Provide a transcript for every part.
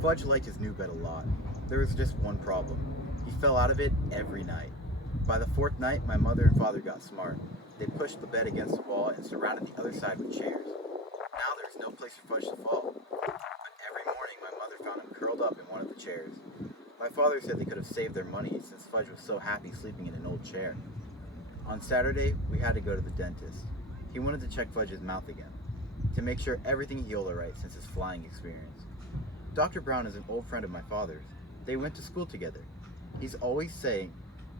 Fudge liked his new bed a lot. There was just one problem. He fell out of it every night. By the fourth night, my mother and father got smart. They pushed the bed against the wall and surrounded the other side with chairs. Now there was no place for Fudge to fall. But every morning, my mother found him curled up in one of the chairs. My father said they could have saved their money since Fudge was so happy sleeping in an old chair. On Saturday, we had to go to the dentist. He wanted to check Fudge's mouth again, to make sure everything healed alright since his flying experience. Dr. Brown is an old friend of my father's. They went to school together. He's always saying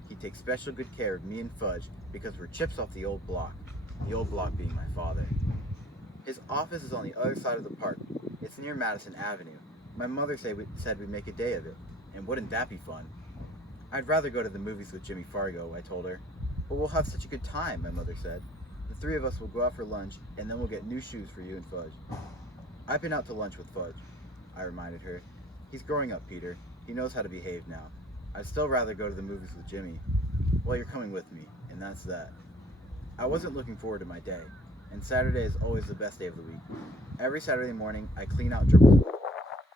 he takes special good care of me and Fudge because we're chips off the old block being my father. His office is on the other side of the park. It's near Madison Avenue. My mother said we'd make a day of it, and wouldn't that be fun? I'd rather go to the movies with Jimmy Fargo, I told her. But we'll have such a good time, my mother said. The three of us will go out for lunch, and then we'll get new shoes for you and Fudge. I've been out to lunch with Fudge, I reminded her. He's growing up, Peter. He knows how to behave now. I'd still rather go to the movies with Jimmy. Well, you're coming with me, and that's that. I wasn't looking forward to my day, and Saturday is always the best day of the week. Every Saturday morning, I clean out Dribble's bowl.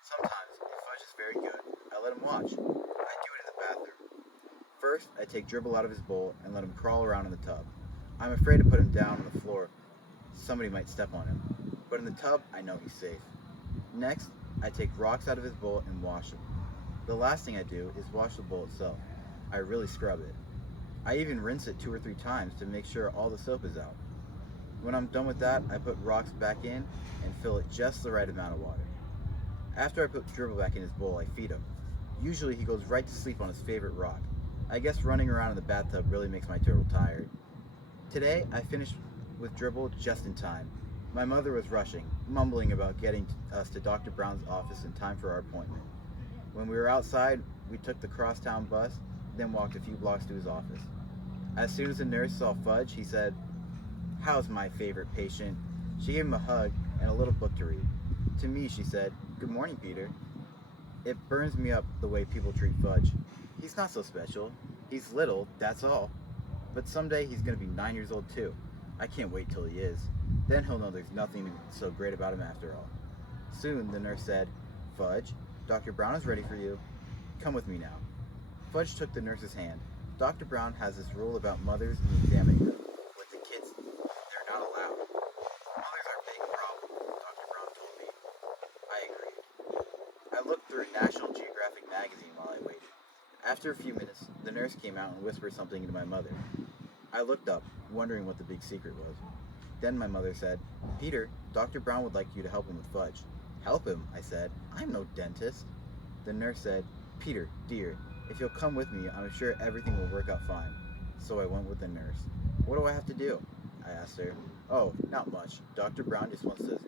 Sometimes, if Fudge is very good, I let him watch. I do it in the bathroom. First, I take Dribble out of his bowl and let him crawl around in the tub. I'm afraid to put him down on the floor. Somebody might step on him. But in the tub, I know he's safe. Next, I take rocks out of his bowl and wash him. The last thing I do is wash the bowl itself. I really scrub it. I even rinse it 2 or 3 times to make sure all the soap is out. When I'm done with that, I put rocks back in and fill it just the right amount of water. After I put Dribble back in his bowl, I feed him. Usually he goes right to sleep on his favorite rock. I guess running around in the bathtub really makes my turtle tired. Today, I finished with Dribble just in time. My mother was rushing, mumbling about getting us to Dr. Brown's office in time for our appointment. When we were outside, we took the crosstown bus, then walked a few blocks to his office. As soon as the nurse saw Fudge, he said, "How's my favorite patient?" She gave him a hug and a little book to read. To me, she said, "Good morning, Peter." It burns me up the way people treat Fudge. He's not so special. He's little, that's all. But someday he's going to be 9 years old too. I can't wait till he is. Then he'll know there's nothing so great about him after all. Soon, the nurse said, "Fudge, Dr. Brown is ready for you. Come with me now." Fudge took the nurse's hand. Dr. Brown has this rule about mothers in the examining room. With the kids, they're not allowed. Mothers are a big problem, Dr. Brown told me. I agreed. I looked through National Geographic magazine while I waited. After a few minutes, the nurse came out and whispered something to my mother. I looked up, wondering what the big secret was. Then my mother said, "Peter, Dr. Brown would like you to help him with Fudge." "Help him?" I said. "I'm no dentist." The nurse said, "Peter, dear, if you'll come with me, I'm sure everything will work out fine." So I went with the nurse. "What do I have to do?" I asked her. "Oh, not much. Dr. Brown just wants to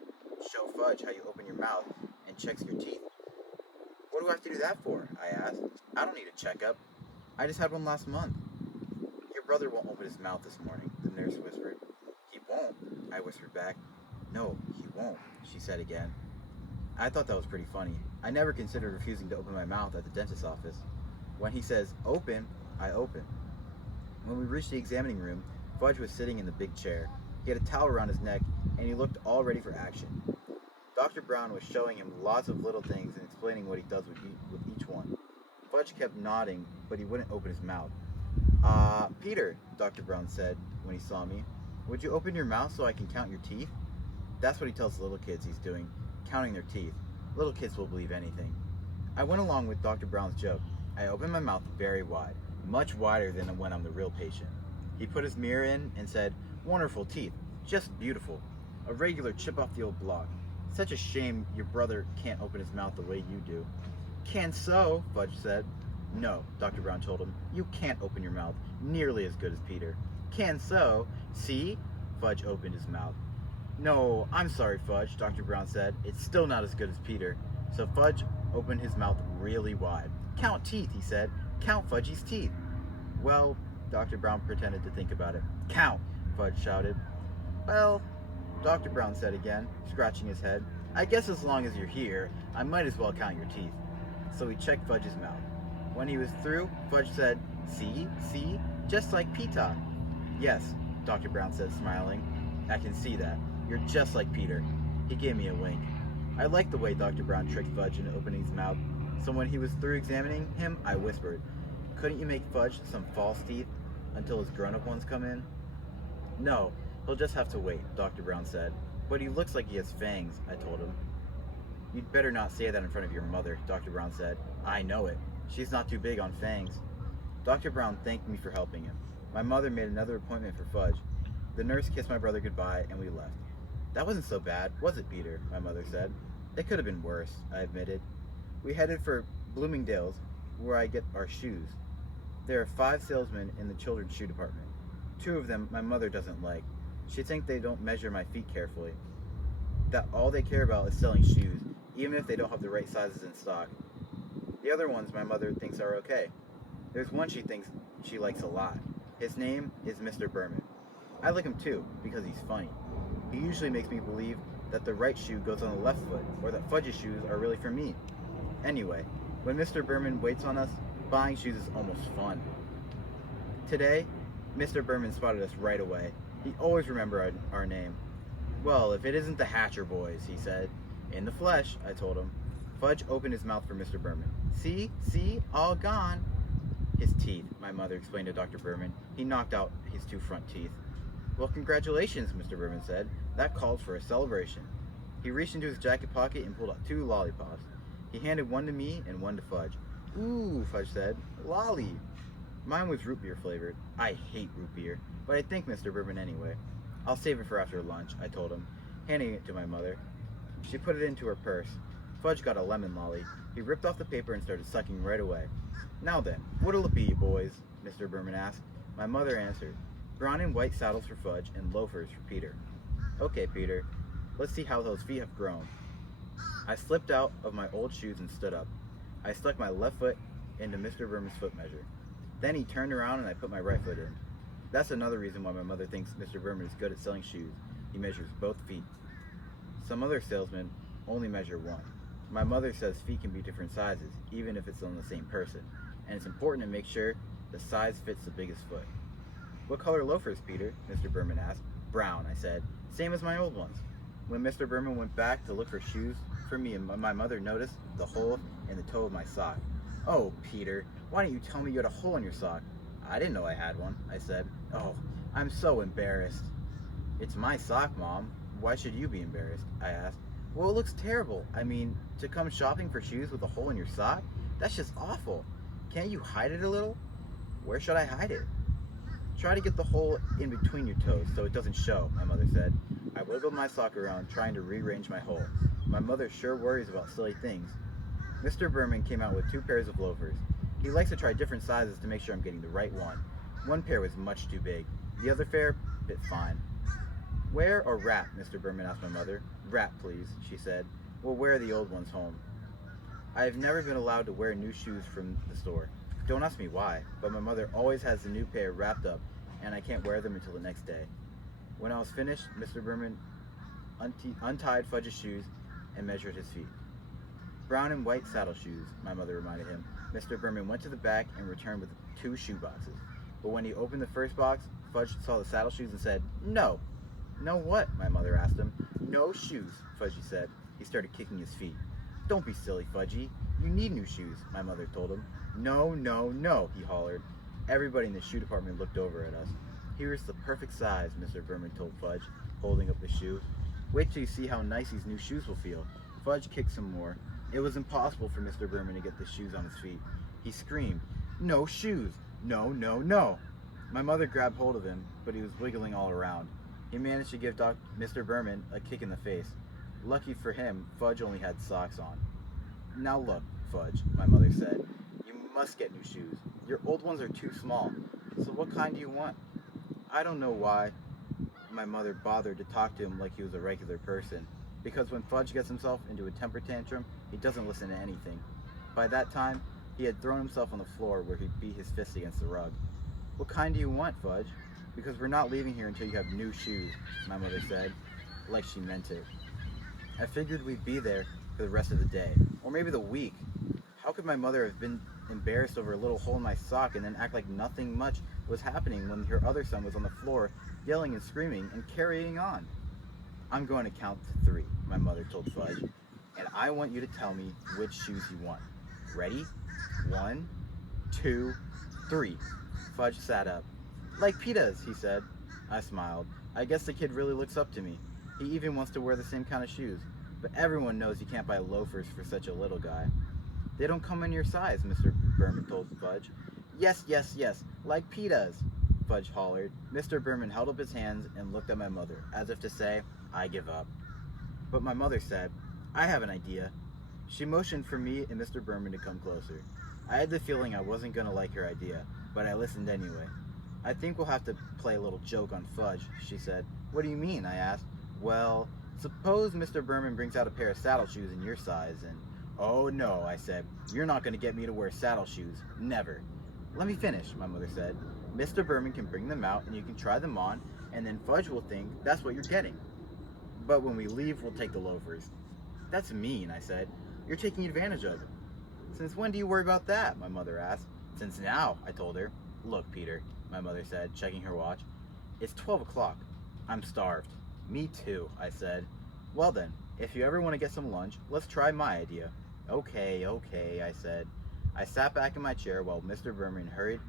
show Fudge how you open your mouth and checks your teeth." "What do I have to do that for?" I asked. "I don't need a checkup. I just had one last month." "Your brother won't open his mouth this morning," the nurse whispered. "He won't?" I whispered back. "No, he won't," she said again. I thought that was pretty funny. I never considered refusing to open my mouth at the dentist's office. When he says, "Open," I open. When we reached the examining room, Fudge was sitting in the big chair. He had a towel around his neck, and he looked all ready for action. Dr. Brown was showing him lots of little things and explaining what he does with each one. Fudge kept nodding, but he wouldn't open his mouth. Peter," Dr. Brown said when he saw me, "would you open your mouth so I can count your teeth?" That's what he tells little kids he's doing, counting their teeth. Little kids will believe anything. I went along with Dr. Brown's joke. I opened my mouth very wide, much wider than when I'm the real patient. He put his mirror in and said, "Wonderful teeth, just beautiful. A regular chip off the old block. Such a shame your brother can't open his mouth the way you do." "Can so," Fudge said. "No," Dr. Brown told him. "You can't open your mouth nearly as good as Peter." "Can so. See?" Fudge opened his mouth. "No, I'm sorry, Fudge," Dr. Brown said. "It's still not as good as Peter." So Fudge opened his mouth really wide. "Count teeth," he said. "Count Fudgy's teeth." "Well," Dr. Brown pretended to think about it. "Count," Fudge shouted. "Well," Dr. Brown said again, scratching his head, "I guess as long as you're here, I might as well count your teeth." So he checked Fudge's mouth. When he was through, Fudge said, see, just like Peter." "Yes," Dr. Brown said, smiling. "I can see that. You're just like Peter." He gave me a wink. I liked the way Dr. Brown tricked Fudge into opening his mouth, so when he was through examining him, I whispered, "Couldn't you make Fudge some false teeth until his grown-up ones come in?" "No, he'll just have to wait," Dr. Brown said. "But he looks like he has fangs," I told him. "You'd better not say that in front of your mother," Dr. Brown said. "I know it. She's not too big on fangs." Dr. Brown thanked me for helping him. My mother made another appointment for Fudge. The nurse kissed my brother goodbye, and we left. "That wasn't so bad, was it, Peter?" my mother said. "It could have been worse," I admitted. We headed for Bloomingdale's, where I get our shoes. There are 5 salesmen in the children's shoe department. 2 of them my mother doesn't like. She thinks they don't measure my feet carefully. That all they care about is selling shoes, even if they don't have the right sizes in stock. The other ones my mother thinks are okay. There's one she thinks she likes a lot. His name is Mr. Berman. I like him too, because he's funny. He usually makes me believe that the right shoe goes on the left foot, or that Fudge's shoes are really for me. Anyway, when Mr. Berman waits on us, buying shoes is almost fun. Today, Mr. Berman spotted us right away. He always remembered our name. "Well, if it isn't the Hatcher boys," he said. "In the flesh," I told him. Fudge opened his mouth for Mr. Berman. See, all gone." "His teeth," my mother explained to Dr. Berman. "He knocked out his 2 front teeth." "Well, congratulations," Mr. Berman said. "That called for a celebration." He reached into his jacket pocket and pulled out 2 lollipops. He handed one to me and one to Fudge. "Ooh," Fudge said. "Lolly." Mine was root beer flavored. I hate root beer, but I thanked Mr. Berman anyway. "I'll save it for after lunch," I told him, handing it to my mother. She put it into her purse. Fudge got a lemon lolly. He ripped off the paper and started sucking right away. "Now then, what'll it be, boys?" Mr. Berman asked. My mother answered, "Brown and white saddles for Fudge and loafers for Peter." "Okay, Peter, let's see how those feet have grown." I slipped out of my old shoes and stood up. I stuck my left foot into Mr. Berman's foot measure. Then he turned around and I put my right foot in. That's another reason why my mother thinks Mr. Berman is good at selling shoes. He measures both feet. Some other salesmen only measure one. My mother says feet can be different sizes, even if it's on the same person, and it's important to make sure the size fits the biggest foot. "What color loafers, Peter?" Mr. Berman asked. "Brown," I said. "Same as my old ones." When Mr. Berman went back to look for shoes for me, and my mother noticed the hole in the toe of my sock. "Oh, Peter, why didn't you tell me you had a hole in your sock?" "I didn't know I had one," I said. "Oh, I'm so embarrassed." "It's my sock, Mom. Why should you be embarrassed?" I asked. "Well, it looks terrible. I mean, to come shopping for shoes with a hole in your sock? That's just awful. Can't you hide it a little?" "Where should I hide it?" "Try to get the hole in between your toes so it doesn't show," my mother said. I wiggled my sock around, trying to rearrange my hole. My mother sure worries about silly things. Mr. Berman came out with 2 pairs of loafers. He likes to try different sizes to make sure I'm getting the right one. One pair was much too big. The other pair fit fine. "Wear or wrap?" Mr. Berman asked my mother. "Wrap, please," she said. "We'll wear the old ones home." I have never been allowed to wear new shoes from the store. Don't ask me why, but my mother always has the new pair wrapped up, and I can't wear them until the next day. When I was finished, Mr. Berman untied Fudge's shoes and measured his feet. "Brown and white saddle shoes," my mother reminded him. Mr. Berman went to the back and returned with 2 shoe boxes. But when he opened the first box, Fudge saw the saddle shoes and said, "No." "No what?" my mother asked him. "No shoes," Fudgy said. He started kicking his feet. "Don't be silly, Fudgy. You need new shoes," my mother told him. "No, no, no," he hollered. Everybody in the shoe department looked over at us. "Here's the perfect size," Mr. Berman told Fudge, holding up the shoe. "Wait till you see how nice these new shoes will feel." Fudge kicked some more. It was impossible for Mr. Berman to get the shoes on his feet. He screamed, "No shoes! No, no, no!" My mother grabbed hold of him, but he was wiggling all around. He managed to give Mr. Berman a kick in the face. Lucky for him, Fudge only had socks on. "Now look, Fudge," my mother said. "You must get new shoes. Your old ones are too small. So what kind do you want?" I don't know why my mother bothered to talk to him like he was a regular person, because when Fudge gets himself into a temper tantrum, he doesn't listen to anything. By that time, he had thrown himself on the floor where he beat his fist against the rug. "What kind do you want, Fudge?" "Because we're not leaving here until you have new shoes," my mother said, like she meant it. I figured we'd be there for the rest of the day, or maybe the week. How could my mother have been embarrassed over a little hole in my sock and then act like nothing much was happening when her other son was on the floor yelling and screaming and carrying on? "I'm going to count to 3, my mother told Fudge, and I want you to tell me which shoes you want. Ready? 1, 2, 3. Fudge sat up. Like Peta's, he said. I smiled. I guess the kid really looks up to me. He even wants to wear the same kind of shoes. But everyone knows you can't buy loafers for such a little guy. They don't come in your size, Mr. Berman told Fudge. Yes, yes, yes, like Peta's, Fudge hollered. Mr. Berman held up his hands and looked at my mother, as if to say, I give up. But my mother said, I have an idea. She motioned for me and Mr. Berman to come closer. I had the feeling I wasn't going to like her idea, but I listened anyway. I think we'll have to play a little joke on Fudge, she said. What do you mean? I asked. Well, suppose Mr. Berman brings out a pair of saddle shoes in your size and... Oh no, I said. You're not going to get me to wear saddle shoes. Never. Let me finish, my mother said. Mr. Berman can bring them out and you can try them on, and then Fudge will think that's what you're getting. But when we leave, we'll take the loafers. That's mean, I said. You're taking advantage of it. Since when do you worry about that? My mother asked. Since now, I told her. Look, Peter, my mother said, checking her watch. It's 12 o'clock. I'm starved. Me too, I said. Well then, if you ever want to get some lunch, let's try my idea. Okay, I said. I sat back in my chair while Mr. Berman hurried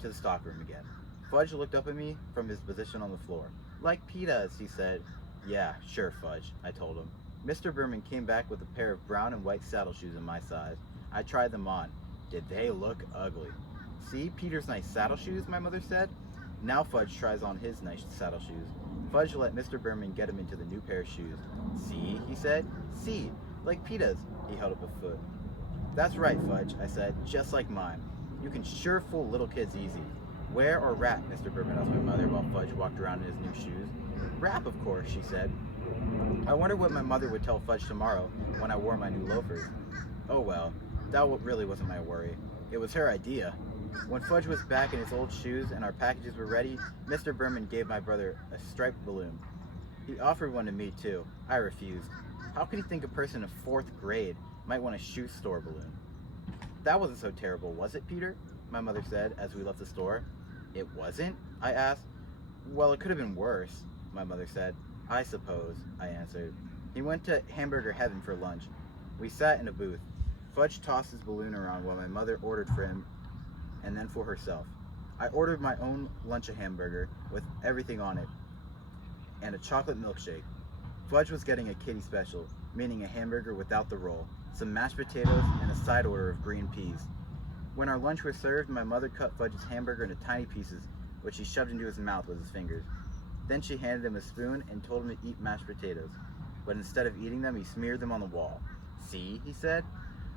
to the stockroom again. Fudge looked up at me from his position on the floor. Like Peta's, he said. Yeah, sure, Fudge, I told him. Mr. Berman came back with a pair of brown and white saddle shoes in my size. I tried them on. Did they look ugly? See Peter's nice saddle shoes, my mother said. Now Fudge tries on his nice saddle shoes. Fudge let Mr. Berman get him into the new pair of shoes. See, he said. See, like Peta's. He held up a foot. That's right, Fudge, I said, just like mine. You can sure fool little kids easy. Wear or wrap, Mr. Berman asked my mother while Fudge walked around in his new shoes. Wrap, of course, she said. I wonder what my mother would tell Fudge tomorrow when I wore my new loafers. Oh well, that really wasn't my worry. It was her idea. When Fudge was back in his old shoes and our packages were ready, Mr. Berman gave my brother a striped balloon. He offered one to me too. I refused. How could he think a person in 4th grade might want a shoe store balloon? That wasn't so terrible, was it, Peter? My mother said as we left the store. It wasn't? I asked. Well, it could have been worse, my mother said. I suppose, I answered. He went to Hamburger Heaven for lunch. We sat in a booth. Fudge tossed his balloon around while my mother ordered for him and then for herself. I ordered my own lunch, a hamburger with everything on it and a chocolate milkshake. Fudge was getting a kiddie special, meaning a hamburger without the roll, some mashed potatoes, and a side order of green peas. When our lunch was served, my mother cut Fudge's hamburger into tiny pieces, which he shoved into his mouth with his fingers. Then she handed him a spoon and told him to eat mashed potatoes. But instead of eating them, he smeared them on the wall. See, he said.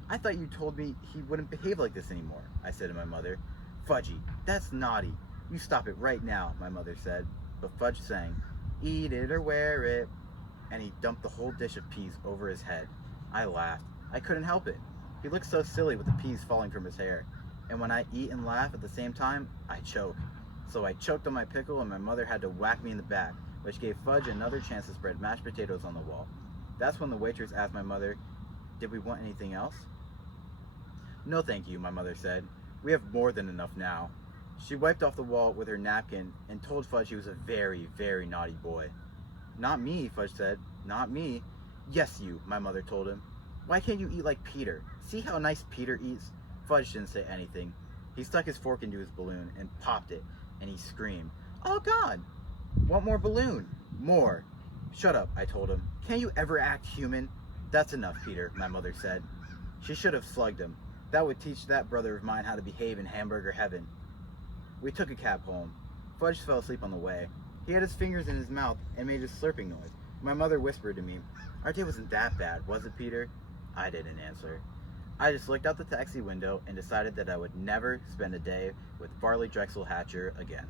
I thought you told me he wouldn't behave like this anymore, I said to my mother. Fudgy, that's naughty. You stop it right now, my mother said. But Fudge sang, eat it or wear it. And he dumped the whole dish of peas over his head. I laughed. I couldn't help it. He looked so silly with the peas falling from his hair. And when I eat and laugh at the same time, I choke. So I choked on my pickle and my mother had to whack me in the back, which gave Fudge another chance to spread mashed potatoes on the wall. That's when the waitress asked my mother, did we want anything else? No thank you, my mother said. We have more than enough now. She wiped off the wall with her napkin and told Fudge he was a very, very naughty boy. Not me, Fudge said. Not me. Yes, you, my mother told him. Why can't you eat like Peter? See how nice Peter eats? Fudge didn't say anything. He stuck his fork into his balloon and popped it, and he screamed, Oh God! Want more balloon? More. Shut up, I told him. Can't you ever act human? That's enough, Peter, my mother said. She should have slugged him. That would teach that brother of mine how to behave in Hamburger Heaven. We took a cab home. Fudge fell asleep on the way. He had his fingers in his mouth and made a slurping noise. My mother whispered to me, Our day wasn't that bad, was it, Peter? I didn't answer. I just looked out the taxi window and decided that I would never spend a day with Farley Drexel Hatcher again.